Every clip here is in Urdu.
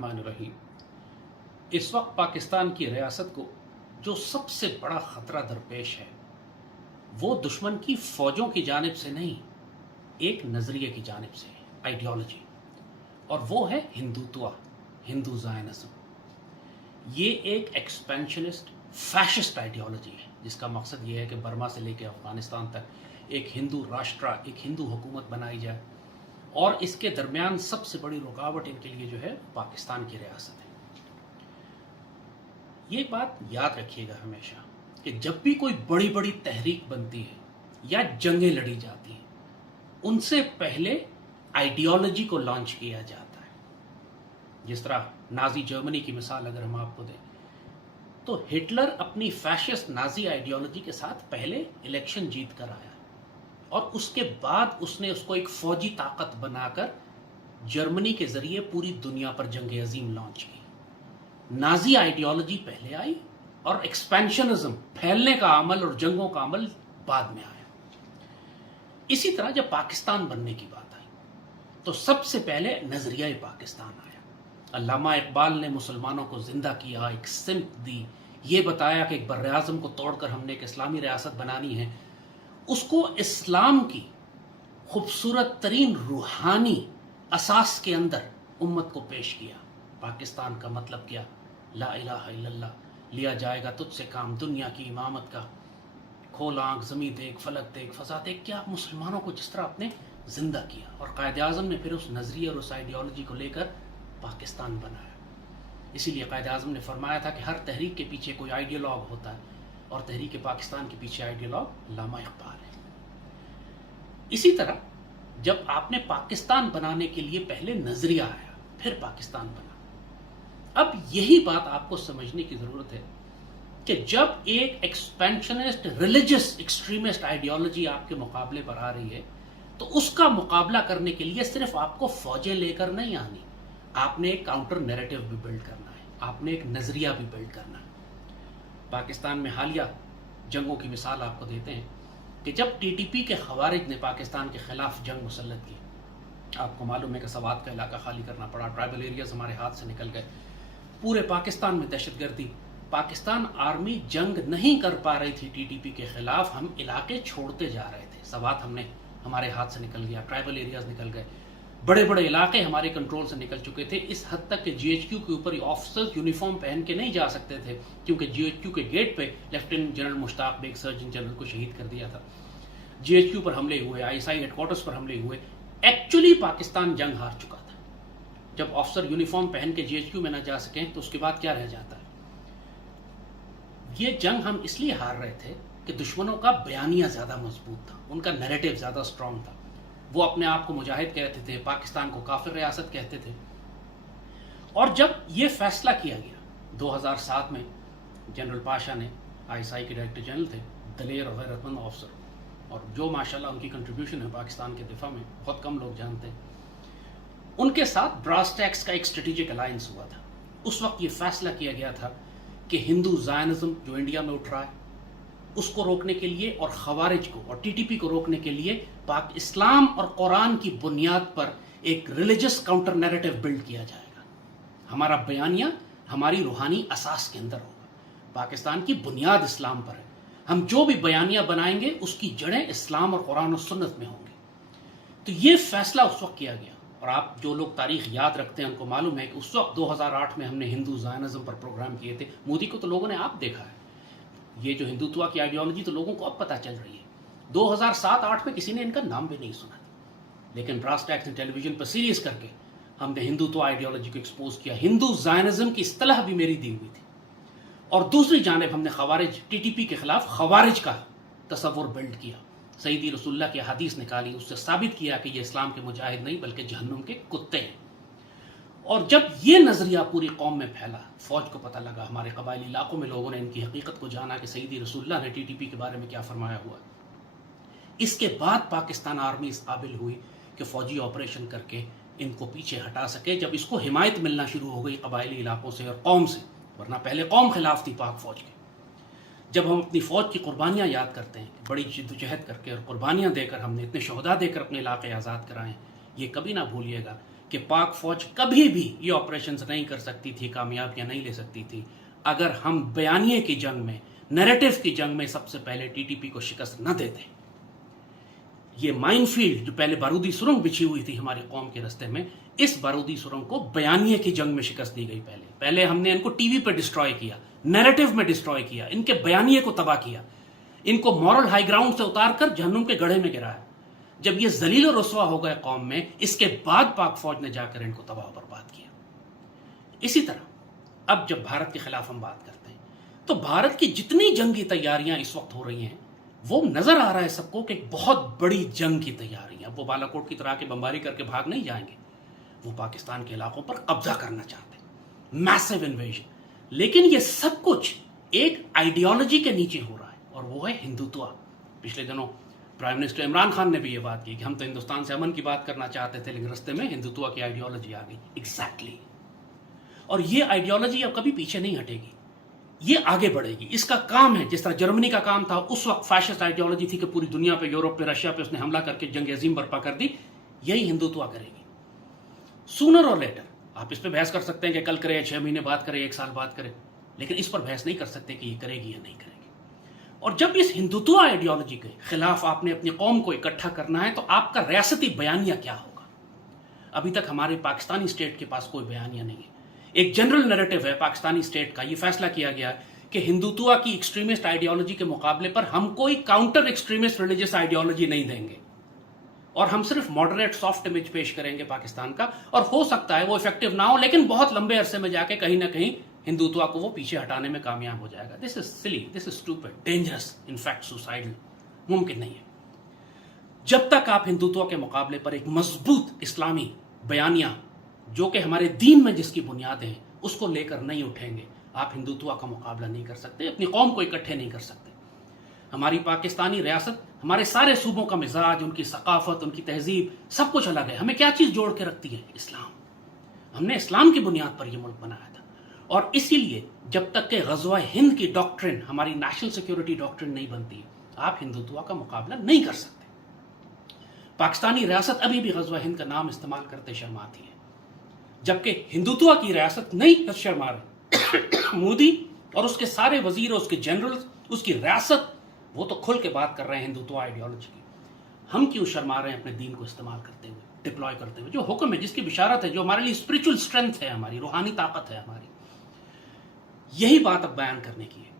الرحمن الرحیم۔ اس وقت پاکستان کی ریاست کو جو سب سے بڑا خطرہ درپیش ہے وہ دشمن کی فوجوں کی جانب سے نہیں، ایک نظریے کی جانب سے ہے، آئیڈیالوجی، اور وہ ہے ہندوتوا، ہندو زائنزم۔ یہ ایک ایکسپینشنسٹ فیشسٹ آئیڈیالوجی ہے جس کا مقصد یہ ہے کہ برما سے لے کے افغانستان تک ایک ہندو راشٹرا، ایک ہندو حکومت بنائی جائے، اور اس کے درمیان سب سے بڑی رکاوٹ ان کے لیے جو ہے پاکستان کی ریاست ہے۔ یہ بات یاد رکھیے گا ہمیشہ کہ جب بھی کوئی بڑی بڑی تحریک بنتی ہے یا جنگیں لڑی جاتی ہیں، ان سے پہلے آئیڈیالوجی کو لانچ کیا جاتا ہے۔ جس طرح نازی جرمنی کی مثال اگر ہم آپ کو دیں تو ہٹلر اپنی فیشسٹ نازی آئیڈیالوجی کے ساتھ پہلے الیکشن جیت کر آیا، اور اس کے بعد اس نے اس کو ایک فوجی طاقت بنا کر جرمنی کے ذریعے پوری دنیا پر جنگ عظیم لانچ کی۔ نازی آئیڈیالوجی پہلے آئی اور ایکسپینشنزم، پھیلنے کا عمل اور جنگوں کا عمل بعد میں آیا۔ اسی طرح جب پاکستان بننے کی بات آئی تو سب سے پہلے نظریہ پاکستان آیا۔ علامہ اقبال نے مسلمانوں کو زندہ کیا، ایک سمت دی، یہ بتایا کہ ایک بر اعظم کو توڑ کر ہم نے ایک اسلامی ریاست بنانی ہے۔ اس کو اسلام کی خوبصورت ترین روحانی اساس کے اندر امت کو پیش کیا۔ پاکستان کا مطلب کیا؟ لا الہ الا اللہ، لیا جائے گا تجھ سے کام دنیا کی امامت کا، کھول آنکھ زمیں دیکھ فلک دیکھ فضا دیکھ۔ کیا مسلمانوں کو جس طرح آپ نے زندہ کیا، اور قائد اعظم نے پھر اس نظریے اور اس آئیڈیالوجی کو لے کر پاکستان بنایا۔ اسی لیے قائد اعظم نے فرمایا تھا کہ ہر تحریک کے پیچھے کوئی آئیڈیالوگ ہوتا ہے، اور تحریک پاکستان کے پیچھے آئیڈیالوگ علامہ اقبال ہے۔ اسی طرح جب آپ نے پاکستان بنانے کے لیے پہلے نظریہ آیا، پھر پاکستان بنا۔ اب یہی بات آپ کو سمجھنے کی ضرورت ہے کہ جب ایک ایکسپینشنسٹ ریلیجس ایکسٹریمسٹ آئیڈیالوجی آپ کے مقابلے پر آ رہی ہے تو اس کا مقابلہ کرنے کے لیے صرف آپ کو فوجیں لے کر نہیں آنی، آپ نے ایک کاؤنٹر نیریٹو بھی بلڈ کرنا ہے، آپ نے ایک نظریہ بھی بلڈ کرنا ہے۔ پاکستان میں حالیہ جنگوں کی مثال آپ کو دیتے ہیں کہ جب ٹی ٹی پی کے خوارج نے پاکستان کے خلاف جنگ مسلط کی، آپ کو معلوم ہے کہ سوات کا علاقہ خالی کرنا پڑا، ٹرائبل ایریاز ہمارے ہاتھ سے نکل گئے، پورے پاکستان میں دہشت گردی، پاکستان آرمی جنگ نہیں کر پا رہی تھی ٹی ٹی پی کے خلاف، ہم علاقے چھوڑتے جا رہے تھے، سوات ہمارے ہاتھ سے نکل گیا، ٹرائبل ایریاز نکل گئے، بڑے بڑے علاقے ہمارے کنٹرول سے نکل چکے تھے، اس حد تک کہ جی ایچ کیو کے اوپر آفیسرز یونیفارم پہن کے نہیں جا سکتے تھے، کیونکہ جی ایچ کیو کے گیٹ پہ لیفٹیننٹ جنرل مشتاق بیگ سرجن جنرل کو شہید کر دیا تھا۔ جی ایچ کیو پر حملے ہوئے، I S I headquarters پر حملے ہوئے، ایکچولی پاکستان جنگ ہار چکا تھا۔ جب آفیسر یونیفارم پہن کے جی ایچ کیو میں نہ جا سکیں تو اس کے بعد کیا رہ جاتا ہے؟ یہ جنگ ہم اس لیے ہار رہے تھے کہ دشمنوں کا بیانیہ زیادہ مضبوط تھا، ان کا نیریٹو زیادہ سٹرونگ تھا، وہ اپنے آپ کو مجاہد کہتے تھے، پاکستان کو کافر ریاست کہتے تھے۔ اور جب یہ فیصلہ کیا گیا 2007 میں، جنرل پاشا نے، آئی ایس آئی کے ڈائریکٹر جنرل تھے، دلیر اور غیرت مند آفیسر، اور جو ماشاءاللہ ان کی کنٹریبیوشن ہے پاکستان کے دفاع میں بہت کم لوگ جانتے ہیں، ان کے ساتھ براس ٹیکس کا ایک اسٹریٹجک الائنس ہوا تھا۔ اس وقت یہ فیصلہ کیا گیا تھا کہ ہندو زائنزم جو انڈیا میں اٹھ رہا ہے اس کو روکنے کے لیے، اور خوارج کو اور ٹی ٹی پی کو روکنے کے لیے پاک اسلام اور قرآن کی بنیاد پر ایک ریلیجس کاؤنٹر نیریٹو بلڈ کیا جائے گا۔ ہمارا بیانیہ ہماری روحانی اساس کے اندر ہوگا، پاکستان کی بنیاد اسلام پر ہے، ہم جو بھی بیانیہ بنائیں گے اس کی جڑیں اسلام اور قرآن و سنت میں ہوں گی۔ تو یہ فیصلہ اس وقت کیا گیا، اور آپ جو لوگ تاریخ یاد رکھتے ہیں ان کو معلوم ہے کہ اس وقت 2008 میں ہم نے ہندو زائنزم پر پروگرام کیے تھے۔ مودی کو تو لوگوں نے آپ دیکھا ہے، یہ جو ہندوتوا کی آئیڈیالوجی تو لوگوں کو اب پتہ چل رہی ہے، 2007-8 میں کسی نے ان کا نام بھی نہیں سنا تھا، لیکن براس ٹیکس نے ٹیلی ویژن پر سیریز کر کے ہم نے ہندوتوا آئیڈیالوجی کو ایکسپوز کیا، ہندو زائنزم کی اصطلاح بھی میری دی ہوئی تھی، اور دوسری جانب ہم نے خوارج، ٹی ٹی پی کے خلاف خوارج کا تصور بلڈ کیا، سیدی رسول اللہ کی حدیث نکالی، اس سے ثابت کیا کہ یہ اسلام کے مجاہد نہیں بلکہ جہنم کے کتے ہیں۔ اور جب یہ نظریہ پوری قوم میں پھیلا، فوج کو پتہ لگا، ہمارے قبائلی علاقوں میں لوگوں نے ان کی حقیقت کو جانا کہ سیدی رسول اللہ نے ٹی ٹی پی کے بارے میں کیا فرمایا ہوا۔ اس کے بعد پاکستان آرمی اس قابل ہوئی کہ فوجی آپریشن کر کے ان کو پیچھے ہٹا سکے، جب اس کو حمایت ملنا شروع ہو گئی قبائلی علاقوں سے اور قوم سے، ورنہ پہلے قوم خلاف تھی پاک فوج کے۔ جب ہم اپنی فوج کی قربانیاں یاد کرتے ہیں، بڑی جدوجہد کر کے اور قربانیاں دے کر ہم نے اتنے شہداء دے کر اپنے علاقے آزاد کرائے ہیں، یہ کبھی نہ بھولیے گا کہ پاک فوج کبھی بھی یہ آپریشنز نہیں کر سکتی تھی, کامیابیاں نہیں لے سکتی تھی, اگر ہم بیانیے کی جنگ میں, نیریٹو کی جنگ میں سب سے پہلے ٹی ٹی پی کو شکست نہ دیتے. یہ مائن فیلڈ جو پہلے بارودی سرنگ بچھی ہوئی تھی ہماری قوم کے رستے میں, اس بارودی سرنگ کو بیانیے کی جنگ میں شکست دی گئی. پہلے ہم نے ان کو ٹی وی پہ ڈسٹروائے کیا, نیریٹو میں ڈسٹروائے کیا, ان کے بیانیے کو تباہ کیا, ان کو مورل ہائی گراؤنڈ سے اتار کر جہنم کے گڑھے میں گرایا. جب یہ ذلیل و رسوا ہو گئے قوم میں, اس کے بعد پاک فوج نے جا کر ان کو تباہ و برباد کیا. اسی طرح اب جب بھارت کے خلاف ہم بات کرتے ہیں تو بھارت کی جتنی جنگی تیاریاں اس وقت ہو رہی ہیں وہ نظر آ رہا ہے سب کو کہ ایک بہت بڑی جنگ کی تیاری ہے. وہ بالا کوٹ کی طرح کے بمباری کر کے بھاگ نہیں جائیں گے, وہ پاکستان کے علاقوں پر قبضہ کرنا چاہتے ہیں, میسو انویژن. لیکن یہ سب کچھ ایک آئیڈیالوجی کے نیچے ہو رہا ہے, اور وہ ہے ہندوتوا. پچھلے دنوں پرائم منسٹر عمران خان نے بھی یہ بات کی کہ ہم تو ہندوستان سے امن کی بات کرنا چاہتے تھے, لیکن رستے میں ہندوتوا کی آئیڈیالوجی آ گئی. ایگزیکٹلی. اور یہ آئیڈیالوجی اب کبھی پیچھے نہیں ہٹے گی, یہ آگے بڑھے گی. اس کا کام ہے, جس طرح جرمنی کا کام تھا اس وقت فیشسٹ آئیڈیالوجی تھی کہ پوری دنیا پہ, یورپ پہ, رشیا پہ اس نے حملہ کر کے جنگ عظیم برپا کر دی, یہی ہندوتوا کرے گی. سونر اور لیٹر آپ اس پہ بحث کر سکتے ہیں کہ کل کرے, 6 مہینے بعد کرے, 1 سال بعد کرے, لیکن اس پر بحث نہیں کر سکتے کہ یہ کرے گی یا نہیں کرے گی. اور جب اس ہندوتوا آئیڈیالوجی کے خلاف آپ نے اپنی قوم کو اکٹھا کرنا ہے تو آپ کا ریاستی بیانیہ کیا ہوگا؟ ابھی تک ہمارے پاکستانی اسٹیٹ کے پاس کوئی بیانیہ نہیں ہے. ایک جنرل نیریٹو ہے پاکستانی اسٹیٹ کا, یہ فیصلہ کیا گیا کہ ہندوتوا کی ایکسٹریمسٹ آئیڈیالوجی کے مقابلے پر ہم کوئی کاؤنٹر ایکسٹریمسٹ ریلیجس آئیڈیالوجی نہیں دیں گے, اور ہم صرف ماڈریٹ سافٹ امیج پیش کریں گے پاکستان کا, اور ہو سکتا ہے وہ افیکٹو نہ ہو, لیکن بہت لمبے عرصے میں جا کے کہیں نہ کہیں ہندوتوا کو وہ پیچھے ہٹانے میں کامیاب ہو جائے گا. This is silly, this is stupid, dangerous, in fact suicidal. ممکن نہیں ہے. جب تک آپ ہندوتوا کے مقابلے پر ایک مضبوط اسلامی بیانیہ جو کہ ہمارے دین میں جس کی بنیادیں ہیں اس کو لے کر نہیں اٹھیں گے, آپ ہندوتوا کا مقابلہ نہیں کر سکتے, اپنی قوم کو اکٹھے نہیں کر سکتے. ہماری پاکستانی ریاست, ہمارے سارے صوبوں کا مزاج, ان کی ثقافت, ان کی تہذیب, سب کچھ الگ ہے. ہمیں کیا چیز جوڑ کے رکھتی ہے؟ اسلام. ہم نے اسلام کی بنیاد پر یہ ملک بنایا تھا, اور اسی لیے جب تک کہ غزوہ ہند کی ڈاکٹرن ہماری نیشنل سیکیورٹی ڈاکٹرن نہیں بنتی, آپ ہندوتوا کا مقابلہ نہیں کر سکتے. پاکستانی ریاست ابھی بھی غزوہ ہند کا نام استعمال کرتے شرماتی ہے, جبکہ ہندوتوا کی ریاست نہیں شرما رہے. مودی اور اس کے سارے وزیر, اس کے جنرلز, اس کی ریاست, وہ تو کھل کے بات کر رہے ہیں ہندوتوا آئیڈیالوجی کی. ہم کیوں شرما رہے ہیں اپنے دین کو استعمال کرتے ہوئے, ڈپلوائے کرتے ہوئے؟ جو حکم ہے, جس کی بشارت ہے, جو ہمارے لیے اسپرچل اسٹرینتھ ہے, ہماری روحانی طاقت ہے ہماری, یہی بات اب بیان کرنے کی ہے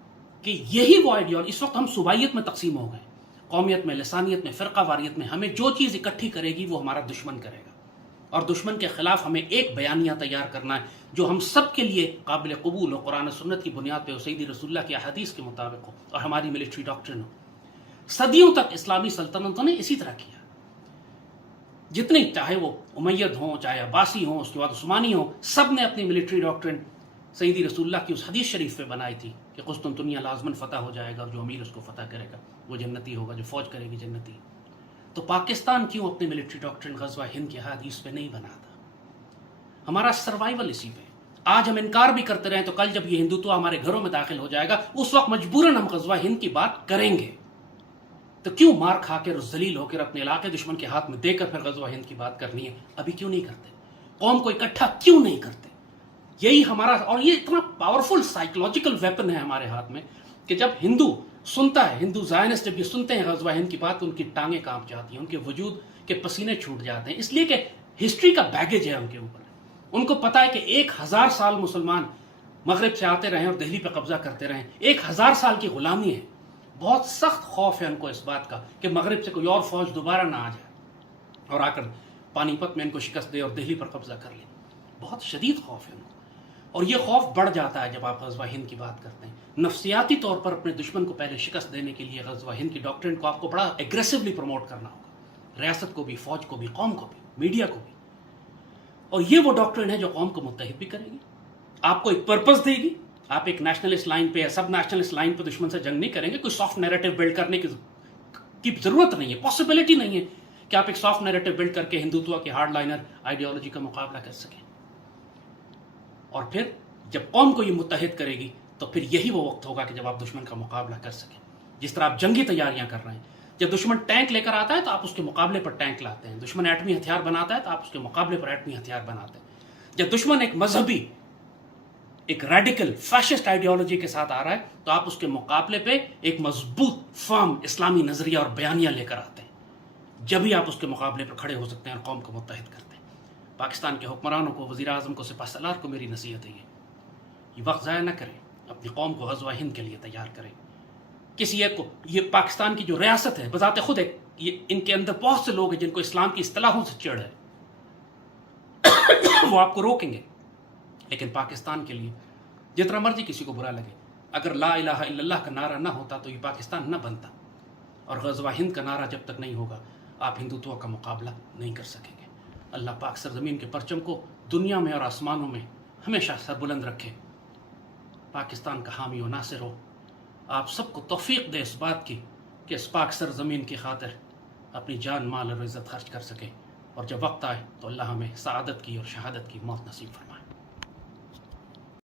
کہ یہی وہ آئیڈیالوجی. اس وقت ہم صوبائیت میں تقسیم ہو گئے, قومیت میں, لسانیت میں, فرقہ واریت میں. ہمیں جو چیز اکٹھی کرے گی وہ ہمارا دشمن کرے گا, اور دشمن کے خلاف ہمیں ایک بیانیہ تیار کرنا ہے جو ہم سب کے لیے قابل قبول ہو, قرآن و سنت کی بنیاد پہ ہو, سیدی رسول اللہ کی احادیث کے مطابق ہو, اور ہماری ملٹری ڈاکٹرن ہو. صدیوں تک اسلامی سلطنتوں نے اسی طرح کیا. جتنے, چاہے وہ امید ہوں, چاہے عباسی ہوں, اس کے بعد عثمانی ہوں, سب نے اپنی ملٹری ڈاکٹرن سیدی رسول اللہ کی اس حدیث شریف پہ بنائی تھی کہ قسطنطنیہ لازماً فتح ہو جائے گا, اور جو امیر اس کو فتح کرے گا وہ جنتی ہوگا, جو فوج کرے گی جنتی. تو پاکستان کیوں اپنی ملٹری ڈاکٹرن غزوہ ہند کی حدیث پہ نہیں بناتا؟ ہمارا سروائیول اسی پہ. آج ہم انکار بھی کرتے رہیں تو کل جب یہ ہندوتوا ہمارے گھروں میں داخل ہو جائے گا, اس وقت مجبوراً ہم غزوہ ہند کی بات کریں گے. تو کیوں مار کھا کر اور ذلیل ہو کر اپنے علاقے دشمن کے ہاتھ میں دے کر پھر غزوہ ہند کی بات کرنی ہے؟ ابھی کیوں نہیں کرتے؟ قوم کو اکٹھا کیوں نہیں کرتے؟ یہی ہمارا, اور یہ اتنا پاورفل سائیکولوجیکل ویپن ہے ہمارے ہاتھ میں کہ جب ہندو سنتا ہے, ہندو زائنسٹ جب یہ سنتے ہیں غزوہ ہند کی بات, ان کی ٹانگیں کانپ جاتی ہیں, ان کے وجود کے پسینے چھوٹ جاتے ہیں, اس لیے کہ ہسٹری کا بیگیج ہے ان کے اوپر. ان کو پتا ہے کہ 1000 سال مسلمان مغرب سے آتے رہے اور دہلی پہ قبضہ کرتے رہے, 1000 سال کی غلامی ہے. بہت سخت خوف ہے ان کو اس بات کا کہ مغرب سے کوئی اور فوج دوبارہ نہ آ جائے اور آ کر پانی پت میں ان کو شکست دے اور دہلی پر قبضہ کر لے. بہت شدید خوف ہے ان کو, اور یہ خوف بڑھ جاتا ہے جب آپ غزوہ ہند کی بات کرتے ہیں. نفسیاتی طور پر اپنے دشمن کو پہلے شکست دینے کے لیے غزوہ ہند کی ڈاکٹرن کو آپ کو بڑا ایگریسولی پروموٹ کرنا ہوگا, ریاست کو بھی, فوج کو بھی, قوم کو بھی, میڈیا کو بھی. اور یہ وہ ڈاکٹرن ہے جو قوم کو متحد بھی کرے گی, آپ کو ایک پرپس دے گی. آپ ایک نیشنلسٹ لائن پہ یا سب نیشنلسٹ لائن پہ دشمن سے جنگ نہیں کریں گے. کوئی سافٹ نیریٹو بلڈ کرنے کی ضرورت نہیں ہے, پاسبلٹی نہیں ہے کہ آپ ایک سافٹ نیریٹو بلڈ کر کے ہندوتوا کی ہارڈ لائنر آئیڈیالوجی کا مقابلہ کر سکیں. اور پھر جب قوم کو یہ متحد کرے گی تو پھر یہی وہ وقت ہوگا کہ جب آپ دشمن کا مقابلہ کر سکیں. جس طرح آپ جنگی تیاریاں کر رہے ہیں, جب دشمن ٹینک لے کر آتا ہے تو آپ اس کے مقابلے پر ٹینک لاتے ہیں. دشمن ایٹمی ہتھیار بناتا ہے تو آپ اس کے مقابلے پر ایٹمی ہتھیار بناتے ہیں. جب دشمن ایک مذہبی، ایک ریڈیکل فیشسٹ آئیڈیالوجی کے ساتھ آ رہا ہے تو آپ اس کے مقابلے پہ ایک مضبوط فرم اسلامی نظریہ اور بیانیہ لے کر آتے ہیں. جبھی آپ اس کے مقابلے پر کھڑے ہو سکتے ہیں اور قوم کو متحد کرتے ہیں. پاکستان کے حکمرانوں کو، وزیر اعظم کو، سپہ سالار کو میری نصیحت ہے یہ وقت ضائع نہ کریں، اپنی قوم کو غزوہ ہند کے لیے تیار کریں. کسی ایک کو، یہ پاکستان کی جو ریاست ہے بذات خود ایک، یہ ان کے اندر بہت سے لوگ ہیں جن کو اسلام کی اصطلاحوں سے چڑھ ہے، وہ آپ کو روکیں گے. لیکن پاکستان کے لیے جتنا مرضی کسی کو برا لگے، اگر لا الہ الا اللہ کا نعرہ نہ ہوتا تو یہ پاکستان نہ بنتا. اور غزوہ ہند کا نعرہ جب تک نہیں ہوگا آپ ہندوتوا کا مقابلہ نہیں کر سکیں گے. اللہ پاک سرزمین کے پرچم کو دنیا میں اور آسمانوں میں ہمیشہ سربلند رکھے. پاکستان کا حامی و ناصر ہو. آپ سب کو توفیق دے اس بات کی کہ اس پاک سرزمین کی خاطر اپنی جان، مال اور عزت خرچ کر سکے، اور جب وقت آئے تو اللہ ہمیں سعادت کی اور شہادت کی موت نصیب فرمائے.